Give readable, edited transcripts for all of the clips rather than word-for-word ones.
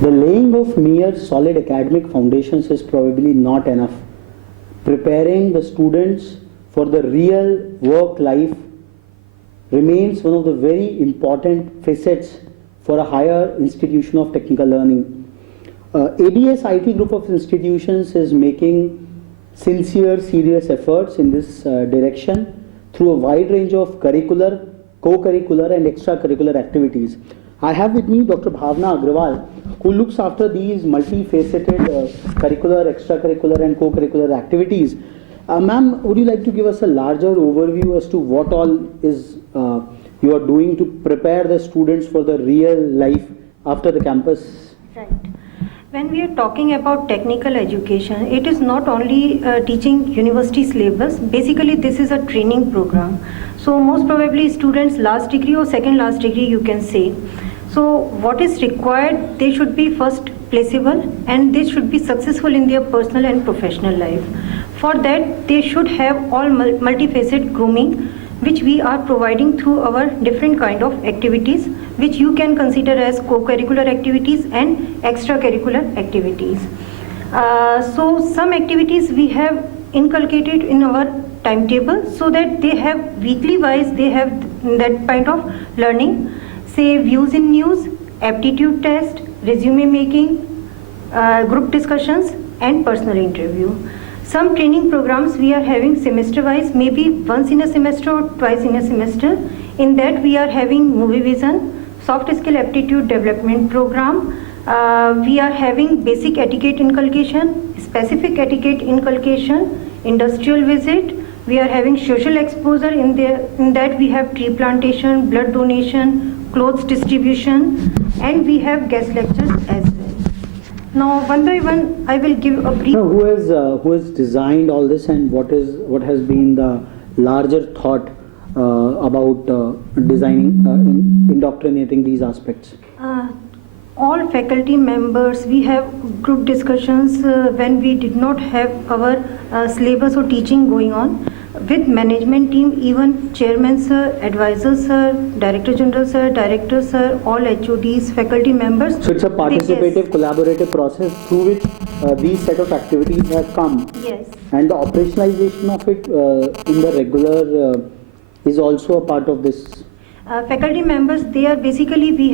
The laying of mere solid academic foundations is probably not enough. Preparing the students for the real work life remains one of the very important facets for a higher institution of technical learning. ABS IT group of institutions is making sincere, serious efforts in this direction through a wide range of curricular, co-curricular and extracurricular activities. I have with me Dr. Bhavna Agrawal, who looks after these multifaceted curricular, extracurricular and co-curricular activities. Ma'am, would you like to give us a larger overview as to what all is you are doing to prepare the students for the real life after the campus? Right. When we are talking about technical education, it is not only teaching university syllabus. Basically, this is a training program. So most probably students last degree or second last degree, you can say. So what is required, they should be first placeable and they should be successful in their personal and professional life. For that, they should have all multifaceted grooming, which we are providing through our different kind of activities, which you can consider as co-curricular activities and extracurricular activities. So some activities we have inculcated in our timetable so that they have weekly wise, they have that kind of learning, say views in news, aptitude test, resume making, group discussions and personal interview. Some training programs we are having semester wise, maybe once in a semester or twice in a semester. In that we are having movie vision, soft skill aptitude development program. We are having basic etiquette inculcation, specific etiquette inculcation, industrial visit. We are having social exposure. In that we have tree plantation, blood donation, clothes distribution, and we have guest lectures as well. Now, one by one, I will give a brief. Now, who has designed all this, and what has been the larger thought about designing, indoctrinating these aspects? All faculty members, we have group discussions when we did not have our syllabus or teaching going on. With management team, even chairman sir, advisors sir, director general sir, director sir, all HODs, faculty members. So it's a participative, collaborative process through which these set of activities have come. Yes. And the operationalization of it in the regular is also a part of this. Faculty members, they are basically, we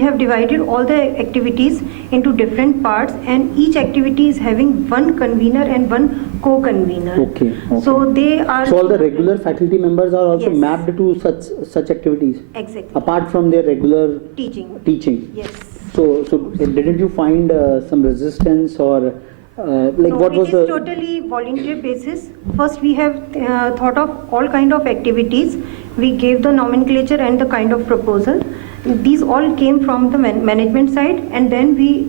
have divided all the activities into different parts, and each activity is having one convener and one co-convener. Okay. So they are. So all the regular faculty members are also Yes. mapped to such activities. Exactly. Apart from their regular Teaching. Yes. So didn't you find some resistance or like No, what was the? It is totally volunteer basis. First, we have thought of all kind of activities. We gave the nomenclature and the kind of proposal. These all came from the management side, and then we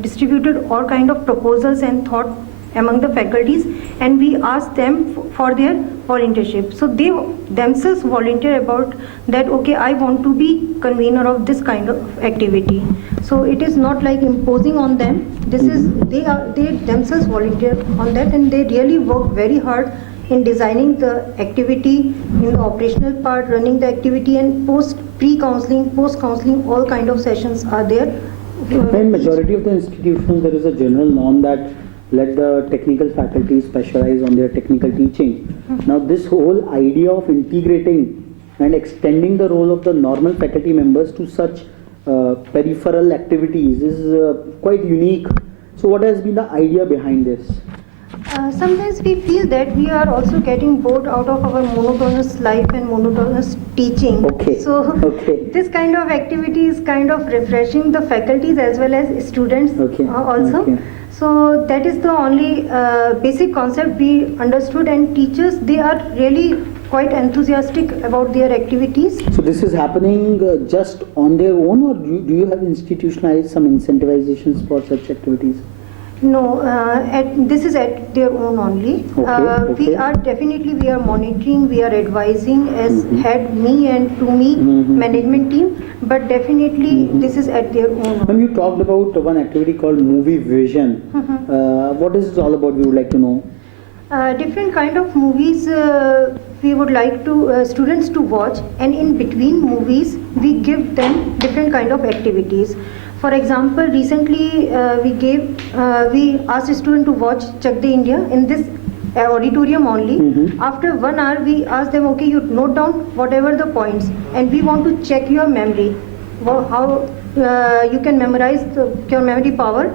distributed all kind of proposals and thought among the faculties, and we asked them for their volunteership. So they themselves volunteer about that, okay, I want to be convener of this kind of activity. So it is not like imposing on them. This is they themselves volunteer on that, and they really work very hard in designing the activity, in the operational part, running the activity, and pre-counseling, post-counseling, all kind of sessions are there. In majority of the institutions, there is a general norm that let the technical faculty specialize on their technical teaching. Now, this whole idea of integrating and extending the role of the normal faculty members to such peripheral activities is quite unique. So, what has been the idea behind this? Sometimes we feel that we are also getting bored out of our monotonous life and monotonous teaching. So this kind of activity is kind of refreshing the faculties as well as students also. So that is the only basic concept we understood, and teachers, they are really quite enthusiastic about their activities. So this is happening just on their own, or do you have institutionalized some incentivizations for such activities? No, this is at their own only. We are monitoring, we are advising as head me and to me management team, but definitely this is at their own. When you talked about one activity called movie vision, what is it all about? We would like to know. Different kind of movies we would like to students to watch, and in between movies we give them different kind of activities. For example, recently we asked a student to watch Chak De India in this auditorium only. After 1 hour we asked them, okay, you note down whatever the points, and we want to check your memory, how you can memorize your memory power.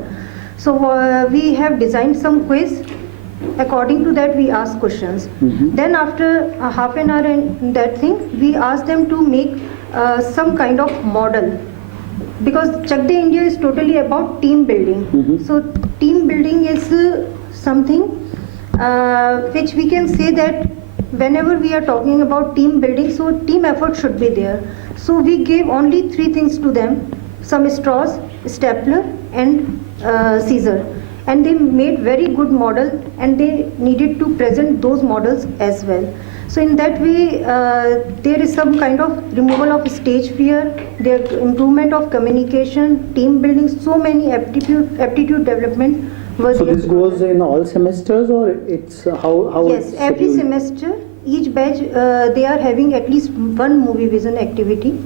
So we have designed some quiz. According to that, we ask questions. Then after half an hour and that thing, we ask them to make some kind of model, because Chak De India is totally about team building. So team building is something which we can say that whenever we are talking about team building, so team effort should be there. So we gave only 3 things to them: some straws, stapler, and scissor. And they made very good model, and they needed to present those models as well. So in that way, there is some kind of removal of stage fear, there improvement of communication, team building, so many aptitude development was So there. this goes in all semesters, or it's how Yes, it's every scheduled? semester, each batch, they are having at least one movie vision activity.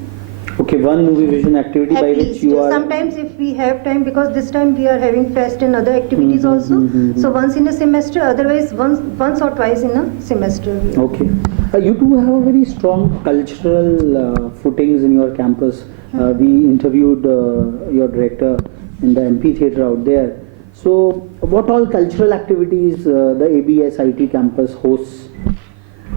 Okay, one movie vision activity At by least. which you are. Sometimes if we have time, because this time we are having fest and other activities also. So once in a semester, otherwise once or twice in a semester. Okay. You do have a very strong cultural footings in your campus. We interviewed your director in the MP theatre out there. So, what all cultural activities the ABS IT campus hosts?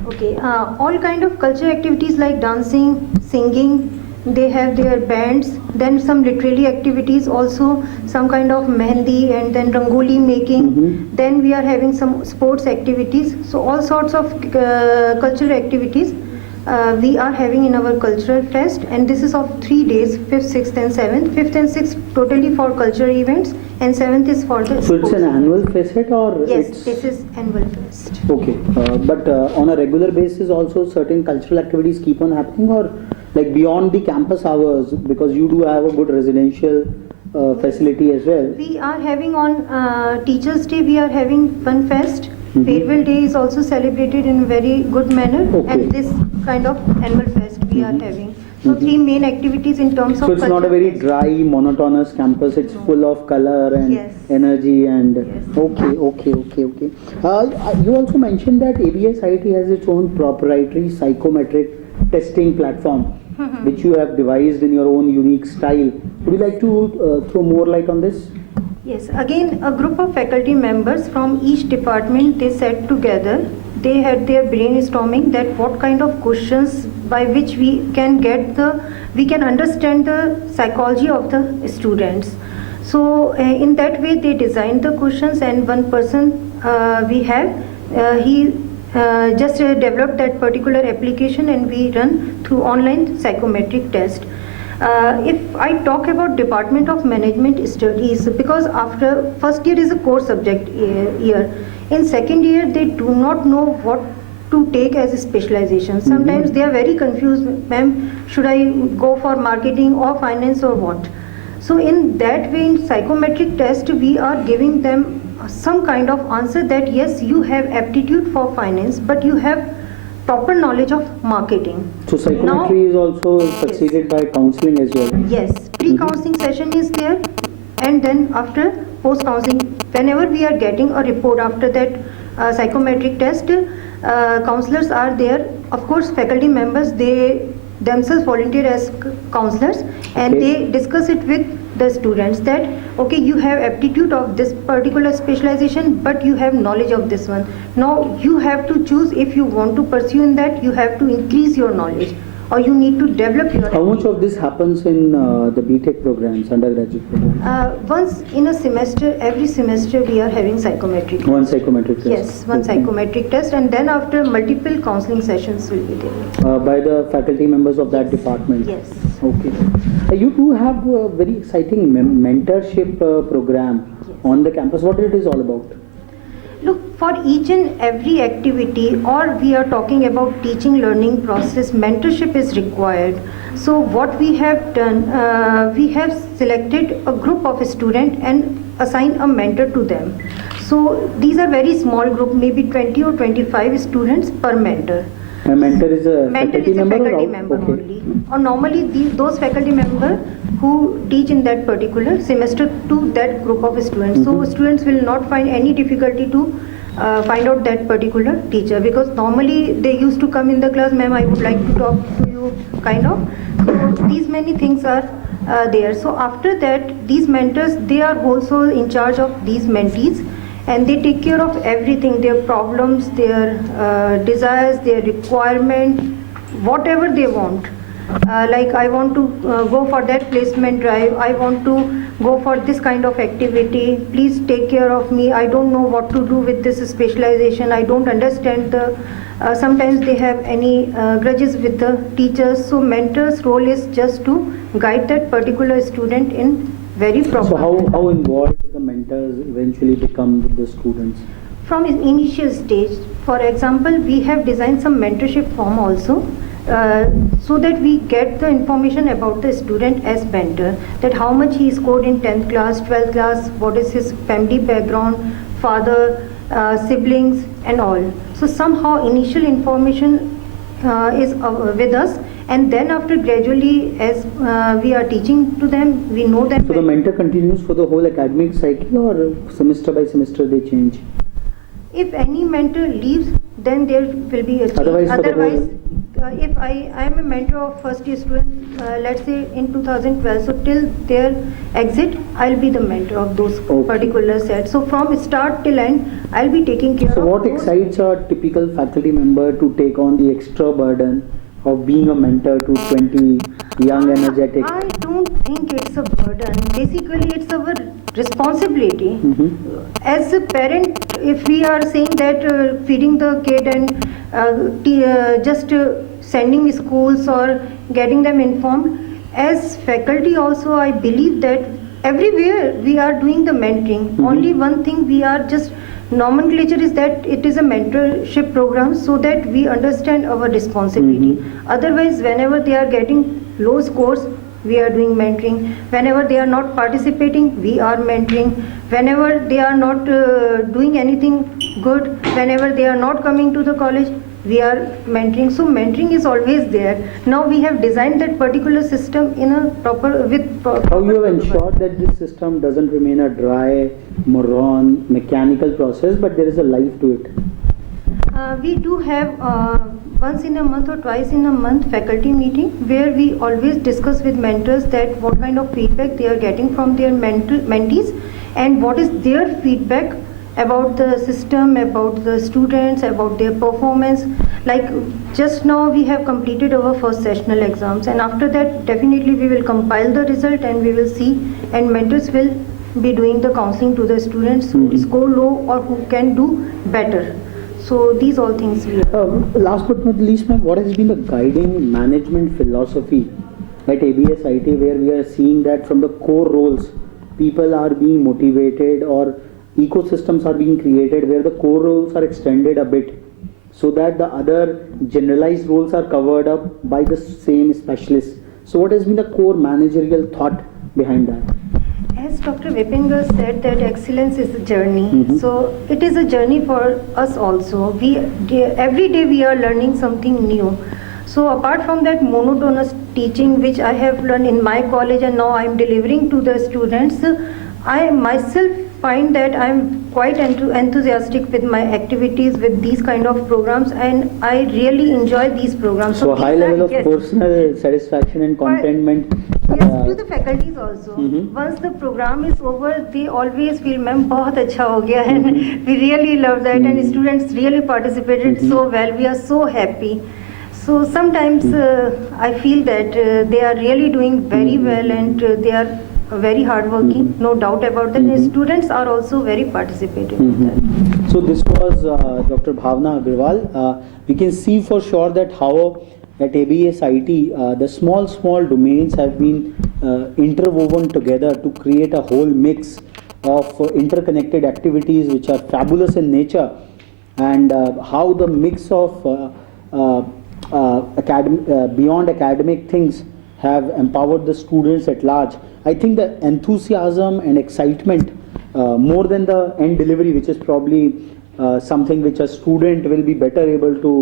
Okay, all kind of culture activities like dancing, singing, they have their bands, then some literary activities also, some kind of mehendi and then rangoli making. Then we are having some sports activities. So all sorts of cultural activities we are having in our cultural fest, and this is of 3 days, 5th, 6th and 7th. 5th and 6th totally for cultural events, and 7th is for the So it's sports an annual events. fest, or Yes, it's this is annual fest. okay? But on a regular basis, also certain cultural activities keep on happening, or like beyond the campus hours, because you do have a good residential facility as well. We are having on Teachers' Day, we are having one fest. Farewell Day is also celebrated in a very good manner, Okay. and this kind of annual fest we are having. So 3 main activities in terms of So it's not a culture very fest. dry, monotonous campus. It's full of color and Yes. energy and Yes. okay. You also mentioned that ABS IT has its own proprietary psychometric testing platform, which you have devised in your own unique style. Would you like to throw more light on this? Yes, again, a group of faculty members from each department, they sat together. They had their brainstorming that what kind of questions by which we can understand the psychology of the students. So in that way they designed the questions, and one person he just developed that particular application, and we run through online psychometric test. If I talk about Department of Management Studies, because after first year is a core subject year, in second year they do not know what to take as a specialization. Sometimes they are very confused, ma'am, should I go for marketing or finance or what? So in that way, in psychometric test, we are giving them some kind of answer that yes, you have aptitude for finance, but you have proper knowledge of marketing. So psychometry is also succeeded by counseling as well. Yes, pre-counseling session is there, and then after post-counseling, whenever we are getting a report after that psychometric test, counselors are there. Of course, faculty members, they themselves volunteer as counselors, and they discuss it with the students that okay, you have aptitude of this particular specialization, but you have knowledge of this one. Now you have to choose if you want to pursue in that. You have to increase your knowledge, or you need to develop your. How much of this happens in the BTech programs, undergraduate programs? Once in a semester, every semester we are having psychometric. One psychometric test. Yes, one Okay. psychometric test, and then after multiple counseling sessions will be there. By the faculty members of that department. Yes. Okay. You do have a very exciting mentorship program on the campus. What it is all about? Look, for each and every activity, or we are talking about teaching learning process, mentorship is required. So what we have done, we have selected a group of students and assigned a mentor to them. So these are very small group, maybe 20 or 25 students per mentor. A mentor is a Mentor faculty is a member faculty or member okay. only. Or normally those faculty member who teach in that particular semester to that group of students. So Mhm. students will not find any difficulty to find out that particular teacher, because normally they used to come in the class, ma'am, I would like to talk to you, kind of. So these many things are there. So after that, these mentors, they are also in charge of these mentees, and they take care of everything, their problems, their desires, their requirement, whatever they want. Like I want to go for that placement drive, I want to go for this kind of activity, please take care of me, I don't know what to do with this specialization, I don't understand the sometimes they have any grudges with the teachers. So mentor's role is just to guide that particular student in very proper So manner. how involved the mentors eventually become with the students? From its initial stage. For example, we have designed some mentorship form also, so that we get the information about the student as mentor, that how much he scored in 10th class, 12th class, what is his family background, father, siblings and all. So somehow initial information is with us, and then after gradually as we are teaching to them, we know them. So the mentor continues for the whole academic cycle, or semester by semester they change? If any mentor leaves, then there will be a change. Otherwise, for the whole- If I am a mentor of first year student, let's say in 2012, so till their exit, I'll be the mentor of those Okay. particular sets. So from start till end, I'll be taking care So of what those. excites a typical faculty member to take on the extra burden of being a mentor to 20 young, energetic? I don't think it's a burden. Basically, it's our responsibility. Mhm. As a parent, if we are saying that feeding the kid and just sending schools or getting them informed, as faculty also, I believe that everywhere we are doing the mentoring. Mhm. Only one thing we are just nomenclature is that it is a mentorship program, so that we understand our responsibility. Otherwise, whenever they are getting low scores, we are doing mentoring. Whenever they are not participating, we are mentoring. Whenever they are not doing anything good, whenever they are not coming to the college, we are mentoring. So mentoring is always there. Now we have designed that particular system in a proper with How you have ensured that this system doesn't remain a dry, morone, mechanical process, but there is a life to it? We do have once in a month or twice in a month faculty meeting, where we always discuss with mentors that what kind of feedback they are getting from their mentees, and what is their feedback about the system, about the students, about their performance. Like just now we have completed our first sessional exams, and after that definitely we will compile the result and we will see, and mentors will be doing the counseling to the students who score low or who can do better. So these all things we Last but not least, ma'am, what has been the guiding management philosophy at ABS IT, where we are seeing that from the core roles, people are being motivated, or ecosystems are being created where the core roles are extended a bit, so that the other generalized roles are covered up by the same specialists. So what has been the core managerial thought behind that? As Dr. Vipingar said, that excellence is a journey. Mhm. So it is a journey for us also. Every day we are learning something new. So apart from that monotonous teaching which I have learned in my college and now I am delivering to the students, I myself find that I am quite enthusiastic with my activities with these kind of programs, and I really enjoy these programs. So high these are- level of yes. personal satisfaction and contentment. Yes, to the faculties also. Mhm. Once the program is over, they always feel, "Ma'am, बहुत अच्छा हो गया," and we really love that, and students really participated so well. We are so happy. So sometimes I feel that they are really doing very well, and they are very hardworking, no doubt about that. And students are also very participative in that. So this was Dr. Bhavna Agarwal. We can see for sure that how at ABS IT the small domains have been interwoven together to create a whole mix of interconnected activities which are fabulous in nature, and how the mix of beyond academic things have empowered the students at large. I think the enthusiasm and excitement, more than the end delivery, which is probably something which a student will be better able to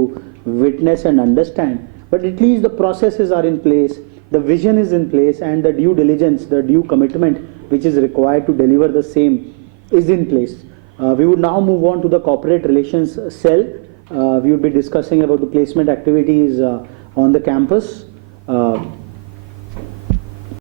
witness and understand, but at least the processes are in place, the vision is in place, and the due diligence, the due commitment which is required to deliver the same is in place. We would now move on to the corporate relations cell. We would be discussing about the placement activities on the campus.